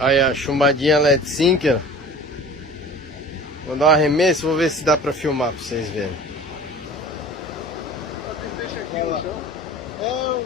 Aí a chumbadinha LED Sinker. Vou dar um arremesso, vou ver se dá pra filmar pra vocês verem. Deixa aqui no chão.